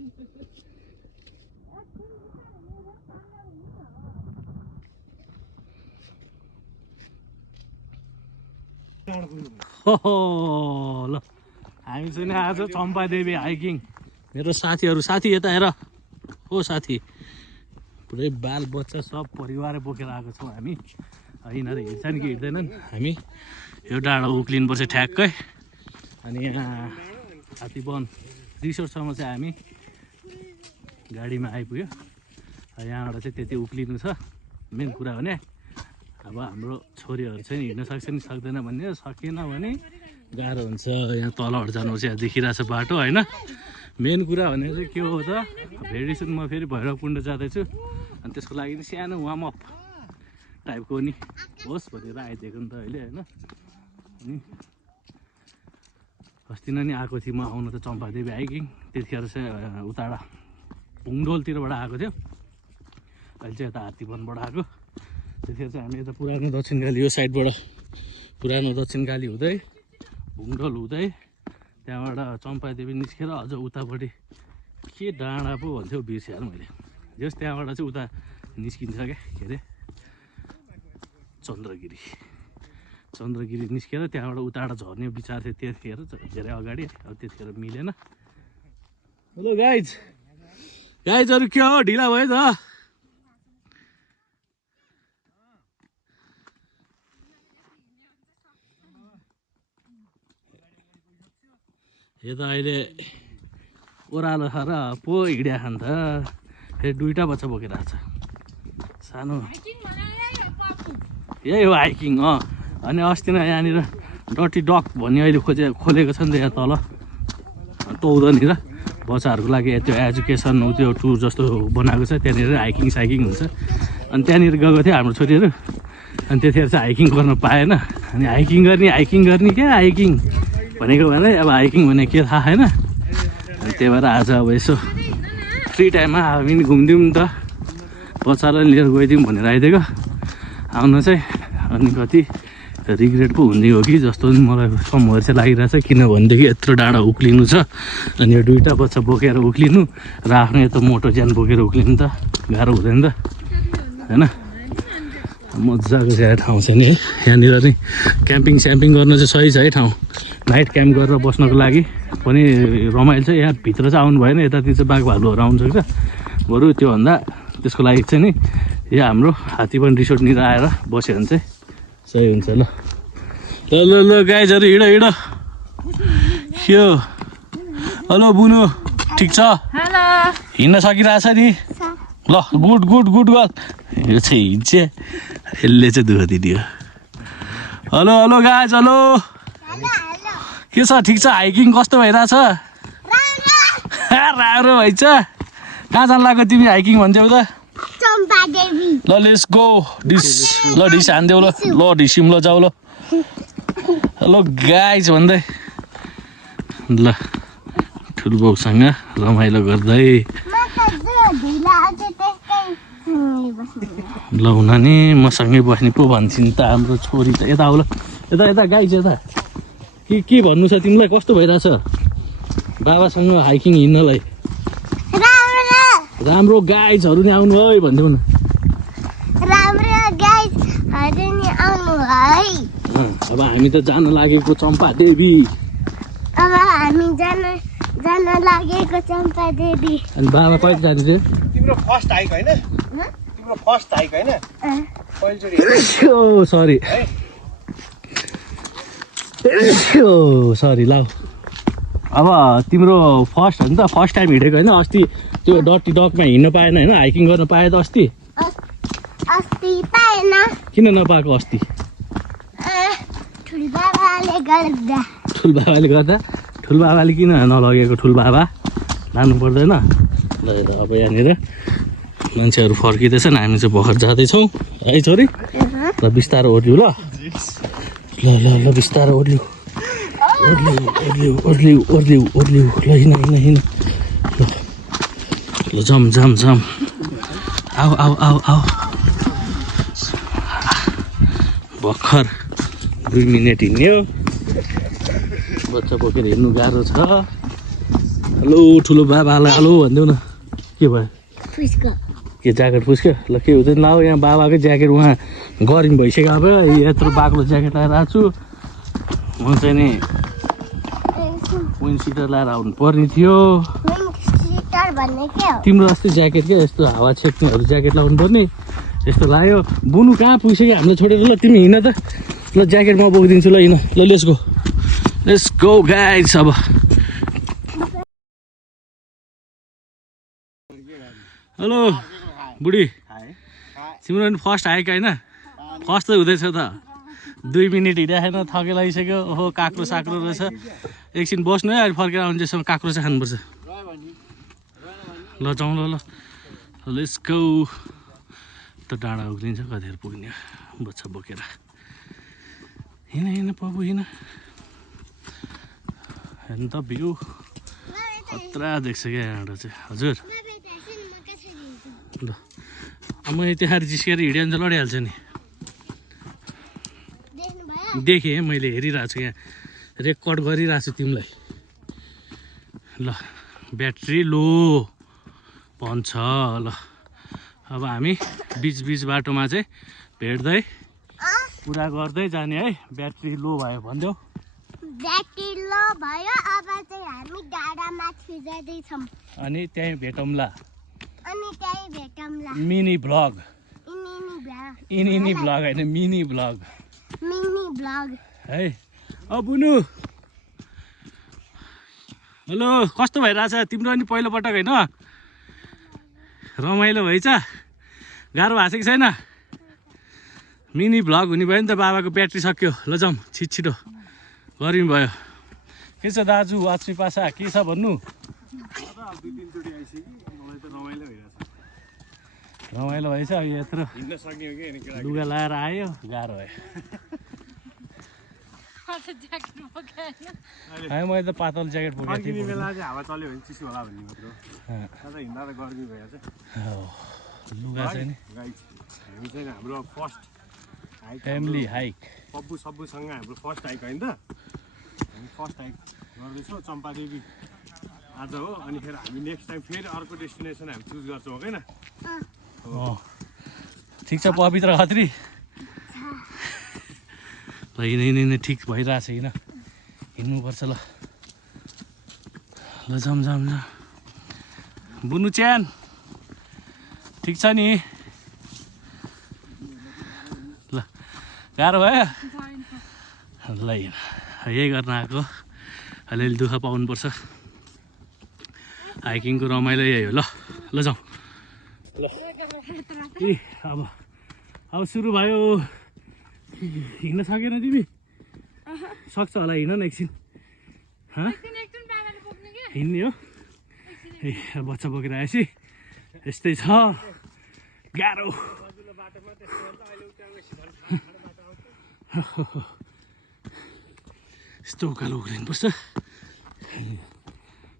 ल हामी चाहिँ आज चम्पादेवी हाइकिङ मेरो साथीहरू साथी यता हेर हो साथी पुरै बाल बच्चा सब परिवार बोकेर आएको छौँ हामी यिनीहरू हिँड्छन् कि हिँड्दैनन् हामी यो डाँडा उक्लिनुपर्छ ठ्याक्कै अनि यहाँ हात्तीवन रिसोर्टसम्म चाहिँ हामी गाडीमा आइपुग्यो यहाँबाट चाहिँ त्यति उक्लिनु छ मेन कुरा भने अब हाम्रो छोरीहरू चाहिँ हिँड्न सक्छ नि सक्दैन भन्ने सकेन भने गाह्रो हुन्छ यहाँ तलबाट जानुपर्छ यहाँ देखिरहेछ बाटो होइन मेन कुरा भनेको चाहिँ के हो त भेरी सुन म फेरि भैरवकुण्ड जाँदैछु अनि त्यसको लागि नि सानो वार्मअप टाइपको नि होस् भनेर आइदिएको नि त अहिले होइन अनि अस्ति नै नि आएको थिएँ म आउनु त चम्पादेवी हाइकिङ त्यतिखेर चाहिँ उताबाट भुङडोलतिरबाट आएको थियो अहिले चाहिँ यता हात्तीवनबाट आएको त्यतिखेर चाहिँ हामी यता पुरानो दक्षिणकाली यो साइडबाट पुरानो दक्षिणकाली हुँदै भुङडोल हुँदै त्यहाँबाट चम्पादेवी निस्केर अझ उतापट्टि के डाँडा पो भन्थ्यो बिर्सेँ यार मैले जस त्यहाँबाट चाहिँ उता निस्किन्छ क्या के अरे चन्द्रगिरी निस्केर त्यहाँबाट उताबाट झर्ने विचार थियो त्यतिखेर धेरै अगाडि अब त्यतिखेर मिलेन हेलो गाइजहरू के हो ढिला भयो त यो त अहिले ओह्रालो छ र पो हिँड्या खान त फेरि दुईवटा बच्चा बोकेर आएको छ सानो यही हो हाइकिङ अनि अस्ति नै यहाँनिर डटी डक भन्ने अहिले खोलेको छ नि त यहाँ तल टौधनिर बच्चाहरूको लागि त्यो एजुकेसन त्यो टुर जस्तो बनाएको छ त्यहाँनिर हाइकिङ साइकिङ हुन्छ अनि त्यहाँनिर गएको थियो हाम्रो छोरीहरू अनि त्यतिखेर चाहिँ हाइकिङ गर्न पाएन अनि हाइकिङ गर्ने क्या हाइकिङ भनेको भने अब हाइकिङ भने के थाहा छैन अनि त्यही भएर आज अब यसो फ्री टाइममा हामी पनि घुमिदिउँ नि त बच्चालाई लिएर गइदिउँ भनेर आइदिएको आउनु चाहिँ अनि कति रिग्रेट पो हुने हो कि जस्तो मलाई समूहहरू चाहिँ लागिरहेछ किनभनेदेखि यत्रो डाँडा उक्लिनु छ अनि यो दुईवटा बच्चा बोकेर उक्लिनु र आफ्नो यता मोटो ज्यान बोकेर उक्लिनु त गाह्रो हुँदैन त होइन मजाको चाहिँ ठाउँ छ नि है यहाँनिर नि क्याम्पिङ स्याम्पिङ गर्न चाहिँ सही छ है ठाउँ नाइट क्याम्प गरेर बस्नको लागि पनि रमाइलो छ यहाँ भित्र चाहिँ आउनु भएन यतातिर चाहिँ बाघ भालुहरू आउनु सक्छ बरु त्योभन्दा त्यसको लागि चाहिँ नि यहाँ हाम्रो हात्तीवन रिसोर्टनिर आएर बस्यो भने चाहिँ सही हुन्छ ल ल गाइजहरू हिँड यो हेलो बुनु ठिक छ हिँड्न सकिरहेछ नि ल गुड गर्ल यो चाहिँ हिँड्छ यसले चाहिँ दुःख दिदियो हेलो गाइज हेलो के छ ठिक छ हाइकिङ कस्तो भइरहेछ राम्रो भइछ कहाँ जानु लाग्यो तिमी हाइकिङ भन्छौ त ल लेट्स गो डिस हान्देऊ ल डिसिम ल जाऊ ल हेलो गाइज भन्दै ल ठुलबाउसँग रमाइलो गर्दै ल हुन नि मसँगै बस्ने पो भन्छन् त हाम्रो छोरी त यता आऊ ल यता गाइज यता के भन्नु छ तिमीलाई कस्तो भइरहेछ बाबासँग हाइकिङ हिँड्नलाई राम्रो गाइजहरू नि आउनु है भन्थ्यौ न अब हामी त जान लागेको चम्पादेवी अनि बाबा कहिले जाने थियो तिम्रो फर्स्ट हाइक हैन सरी ल अब तिम्रो फर्स्ट हो नि त फर्स्ट टाइम हिँडेको होइन अस्ति त्यो डटी डकमा हिँड्न पाएन होइन हाइकिङ गर्न पाए त अस्ति पाएन किन नपाएको अस्ति ठुलबाबाले गर्दा ठुलबाबाले किन नलगेको ठुलबाबा लानु पर्दैन ल अब यहाँनिर मान्छेहरू फर्किँदैछन् हामी चाहिँ भर्खर जाँदैछौँ है छोरी ल बिस्तारो ओर्लिउ ल बिस्तारो ओर्लिउ ल हिँड ल जाम आऊ भर्खर 2 मिनट हिँड्यो बच्चा बोकेर हिँड्नु गाह्रो छ हेलो ठुलो बाबालाई हेलो भनिदेऊ न के भयो के ज्याकेट फुस्क्यो ल के हुँदैन ल यहाँ बाबाकै ज्याकेट उहाँ गर्मी भइसक्यो अब यत्रो बाक्लो ज्याकेट लगाएर आएको छु म चाहिँ नि विन्ड सिटर लगाएर आउनु पर्ने थियो तिम्रो अस्ति ज्याकेट क्या यस्तो हावा छेक्नेहरू ज्याकेट लगाउनु पर्ने यस्तो लाग्यो बुनु कहाँ पुगिसक्यो हामीलाई छोडेर ल तिमी हिँड त ल ज्याकेट म बोकिदिन्छु ल हिँड ल लेट्स गो गाइस अब हेलो बुढी तिम्रो पनि फर्स्ट हाइक होइन कस्तो हुँदैछ त 2 मिनट हिँडेन थके लागिसक्यो ओहो काक्रो साक्रो रहेछ एकछिन बस्नु है अहिले फर्केर आउनु त्यसमा काक्रो चाहिँ खानुपर्छ ल जाउँ ल लेट्स गो त डाँडा उक्लिन्छ कतिखेर पुग्ने बच्चा बोकेर हिँड पबु हिँड हेर्नु त भ्यू खतरा देख्छ क्या यहाँबाट चाहिँ हजुर ल म त्यहाँ जिस्केर हिँड्यो भने त लडिहाल्छ नि देखेँ मैले हेरिरहेको छु यहाँ रेकर्ड गरिरहेको छु तिमीलाई ल ब्याट्री लो भन्छ ल अब हामी बिच बाटोमा चाहिँ भेट्दै पुरा गर्दै जाने है ब्याट्री लो भयो भनिदेऊ ब्याट्री लो भयो अब चाहिँ हामी डाँडामा छिर्दैछौँ अनि त्यहीँ भेटौँला मिनी भ्लग होइन मिनी भ्लग है अब बुनु हेलो कस्तो भइरहेछ तिम्रो पनि पहिलोपटक होइन रमाइलो भएछ गाह्रो भएको छ कि छैन मिनी भ्लग हुने भयो नि त बाबाको ब्याट्री सक्यो ल जाउँ छिटो गर्मी भयो के छ दाजु वाच्मी पासा के छ भन्नु रमाइलो भएछ अब यत्रो लुगा लाएर आयो गाह्रो भयो मैले त पातल ज्याकेट बोकेको थिएँ लुगा चाहिँ नि हाम्रो फर्स्ट फ्यामिली हाइक सब्बुसँग हाम्रो फर्स्ट हाइक होइन त हामी फर्स्ट हाइक गर्दैछौँ चम्पादेवी आज हो अनि फेरि हामी नेक्स्ट टाइम फेरि अर्को डेस्टिनेसन हामी चुज गर्छौँ होइन ठिक छ पवित्र खत्री ल हिँड्ने ठिक भइरहेछ हिँड्नुपर्छ ल जाउँ बुनु च्यान ठिक छ नि ल गाह्रो भयो ल यही गर्न आएको अलिअलि दुःख पाउनुपर्छ हाइकिङको रमाइलो यही हो ल जाउँ ल अब सुरु भयो हिँड्न सकेन तिमी सक्छ होला हिँड न एकछिन हिँड्ने हो ए बच्चा बोकेर आएपछि यस्तै छ गाह्रो यस्तो उकालो उक्लिनुपर्छ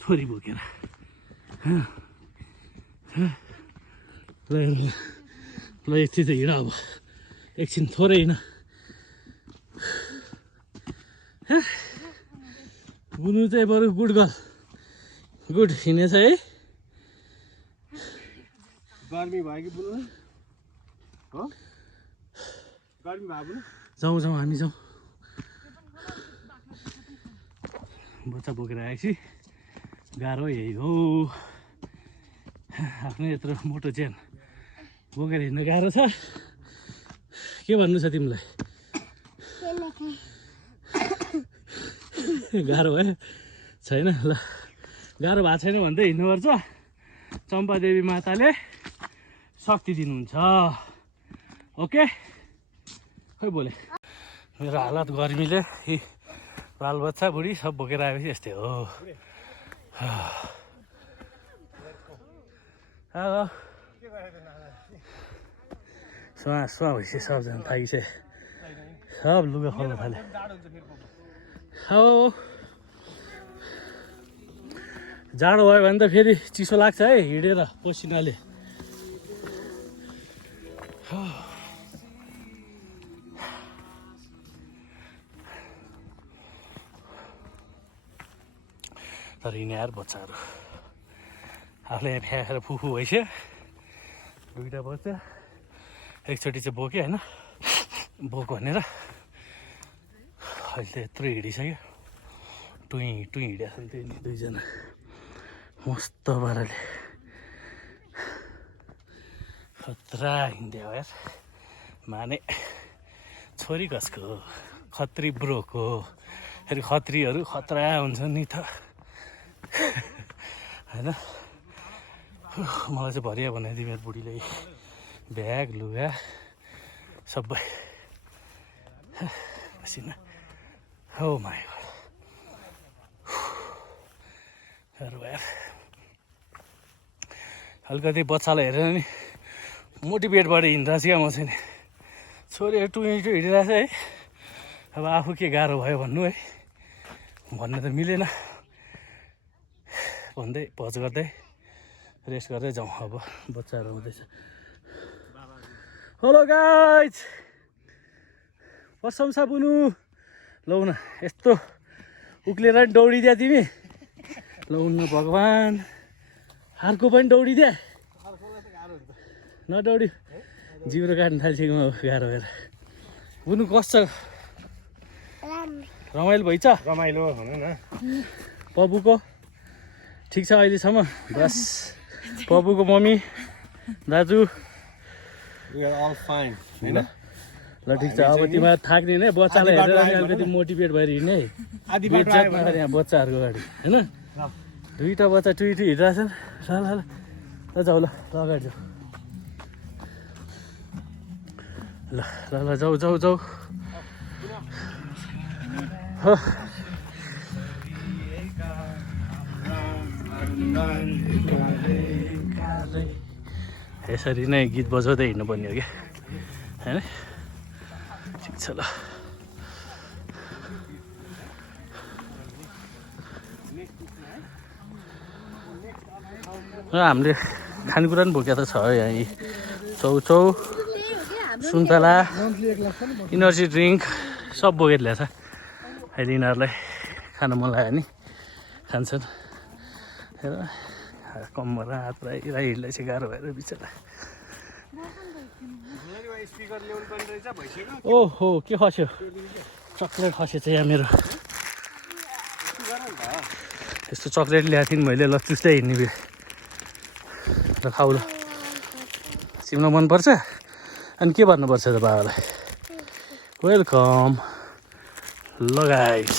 छोरी बोकेर ल एकछिन त हिँड अब एकछिन थोरै हिँड बुनु चाहिँ बरु गुड हिँडेछ है गर्मी भयो कि बुनु हो गर्मी भयो बुनु जाउँ हामी जाउँ बच्चा बोकेर आएपछि गाह्रो यही हो आफ्नो यत्रो मोटो च्यान बोकेर हिँड्नु गाह्रो छ के भन्नु छ तिमीलाई गाह्रो भयो छैन ल गाह्रो भएको छैन भन्दै हिँड्नुपर्छ चम्पादेवी माताले शक्ति दिनुहुन्छ ओके खै बोले मेरो हालत गर्मीले बाल बच्चा बुढी सब बोकेर आएपछि यस्तै हो हेलो सुहा भइसक्यो सबजना थाकिसक्यो सब लुगा खोल्न थाल्यो हो जाडो भयो भने त फेरि चिसो लाग्छ है हिँडेर पसिनाले तर यिनीहरू बच्चाहरू आफूले यहाँ फ्याएर फुफु भइसक्यो 2टा बच्चा एकचोटि चाहिँ बोक्यो होइन बोक भनेर अहिले त यत्रो हिँडिसक्यो टुई हिँडेको छन् त्यो नि 2जना मस्त पाराले खतरा हिँड्यो यार माने छोरी कसको खत्री ब्रोको फेरि खत्रीहरू खतरा हुन्छ नि त होइन मलाई चाहिँ भरिया बनाइदियो मेरो बुढीले ब्याग लुगा सबै पसिना हो माय गड यार अलिकति बच्चालाई हेरेर नि मोटिभेट भएर हिँड्दा चाहिँ म चाहिँ नि छोरीहरू टुइटु हिँडिरहेको छ है अब आफू के गाह्रो भयो भन्नु है भन्नु त मिलेन भन्दै भज गर्दै रेस्ट गर्दै जाउँ अब बच्चाहरू आउँदैछ हेलो गाइज प्रशंसा बुनु लौ न यस्तो उक्लेर नि दौडिदिया तिमी लौ न भगवान् अर्को पनि दौडिदिया नदौडी जिब्रो काट्नु थालिसकेको गाह्रो भएर बुनु कस्तो रमाइलो भइछ रमाइलो भनौँ न पबुको ठिक छ अहिलेसम्म बस पबुको मम्मी दाजु अल फाइन होइन ल ठिक छ अब तिमीहरू थाक्ने नै बच्चालाई हेरेर अलिकति मोटिभेट भएर हिँड्ने है आधी बाटो आयो भने यहाँ बच्चाहरूको गाडी होइन 2टा बच्चा टुई हिँडिरहेछन् ल जाऊ ल अगाडि जाऊ ल ल ल जाऊ जाऊ जाऊ यसरी नै गीत बजाउँदै हिँड्नुपर्ने हो क्या होइन ठिक छ ल र हामीले खानेकुरा पनि बोकेको त छ यहाँ यी चौचौ सुन्तला इनर्जी ड्रिङ्क सब बोकेर ल्याएको छ अहिले यिनीहरूलाई खान मन लाग्यो नि खान्छन् हेर कम्मर हात हिँड्दै चाहिँ गाह्रो भएर बिचरा ओहो के खस्यो चक्लेट खसेछ यहाँ मेरो यस्तो चक्लेट ल्याएको थिएँ नि मैले ल चुस्दै हिँड्ने बिहे ल खाऊ ल तिमीलाई मनपर्छ अनि के भन्नुपर्छ त बाबालाई वेलकम ल गाइस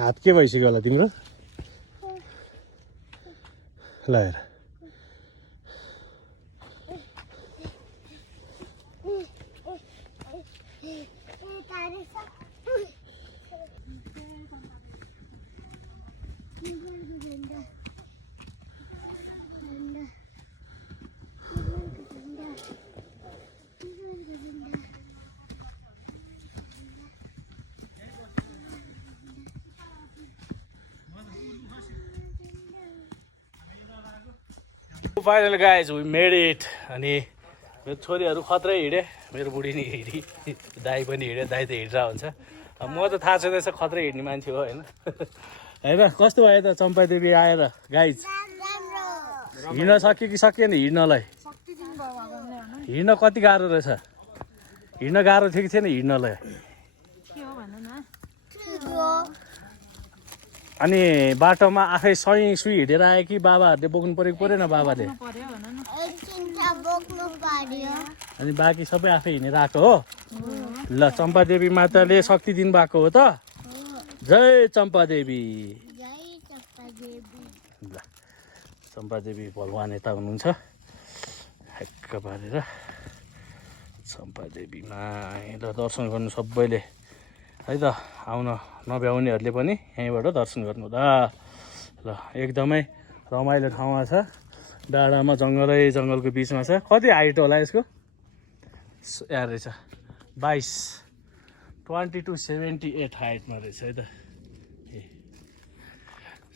हात के भइसक्यो होला तिम्रो ल हेर final guys we made it अनि मेरो छोरीहरू खत्रै हिँडे मेरो बुढी नि हिँडी दाई पनि हिँड्यो दाई त हिँडेर हुन्छ म त थाहा छैन खत्रै हिँड्ने मान्छे हो होइन होइन कस्तो भयो त चम्पादेवी आएर गाइज हिँड्न सक्यो कि सकिएन हिँड्नलाई हिँड्न कति गाह्रो रहेछ हिँड्न गाह्रो थियो कि थिएन हिँड्नलाई अनि बाटोमा आफै सही सुई हिँडेर आयो कि बाबाहरूले बोक्नु परेको परेन बाबाले अनि बाँकी सबै आफै हिँडेर आएको हो ल चम्पादेवी माताले शक्ति दिनुभएको हो त जय चम्पादेवी ल चम्पादेवी भगवान यता हुनुहुन्छ ठ्याक्क पारेर चम्पादेवीमा ल दर्शन गर्नु सबैले है त। आउन नभ्याउनेहरूले पनि यहीँबाट दर्शन गर्नु ल। ल एकदमै रमाइलो ठाउँमा छ, डाँडामा जङ्गलको बिचमा छ। कति हाइट होला यसको? यहाँ रहेछ 2278 हाइटमा रहेछ है त।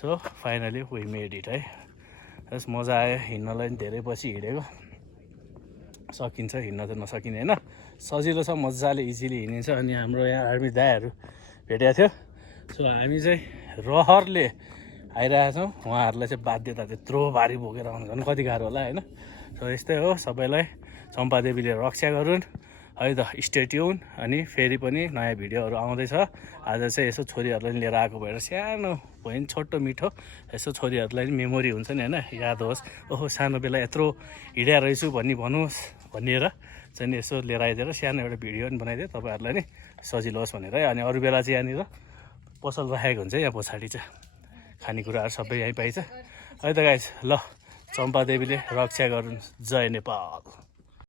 So finally we made it है। यस मजा आयो हिँड्नलाई पनि, धेरै पछि हिँडेको। सकिन्छ, हिँड्न त नसकिने होइन, सजिलो छ, मजाले इजिली हिँडिन्छ। अनि हाम्रो यहाँ आर्मी दाइहरू भेटेको थियो। सो हामी चाहिँ रहरले आइरहेको छौँ, उहाँहरूलाई चाहिँ बाध्यता त्यत्रो भारी बोकेर आउनु झन् कति गाह्रो होला होइन। सो यस्तै हो, सबैलाई चम्पादेवीले रक्षा गरून् है त। Stay tune. अनि फेरि पनि नयाँ भिडियोहरू आउँदैछ। आज चाहिँ यसो छोरीहरूलाई लिएर आएको भएर सानो भयो नि, छोटो मिठो यसो छोरीहरूलाई पनि मेमोरी हुन्छ नि होइन, याद होस् ओहो सानो बेला यत्रो हिँड्या रहेछु भनोस् भनेर चाहिँ यसो लिएर आइदिएर सानो एउटा भिडियो पनि बनाइदियो तपाईँहरूलाई नि सजिलो होस् भनेर है। अनि अरू बेला चाहिँ यहाँनिर पसल राखेको हुन्छ यहाँ पछाडि चाहिँ, खानेकुराहरू सबै यहीँ पाइन्छ है त गाइस। ल चम्पादेवीले रक्षा गरून्। जय नेपाल।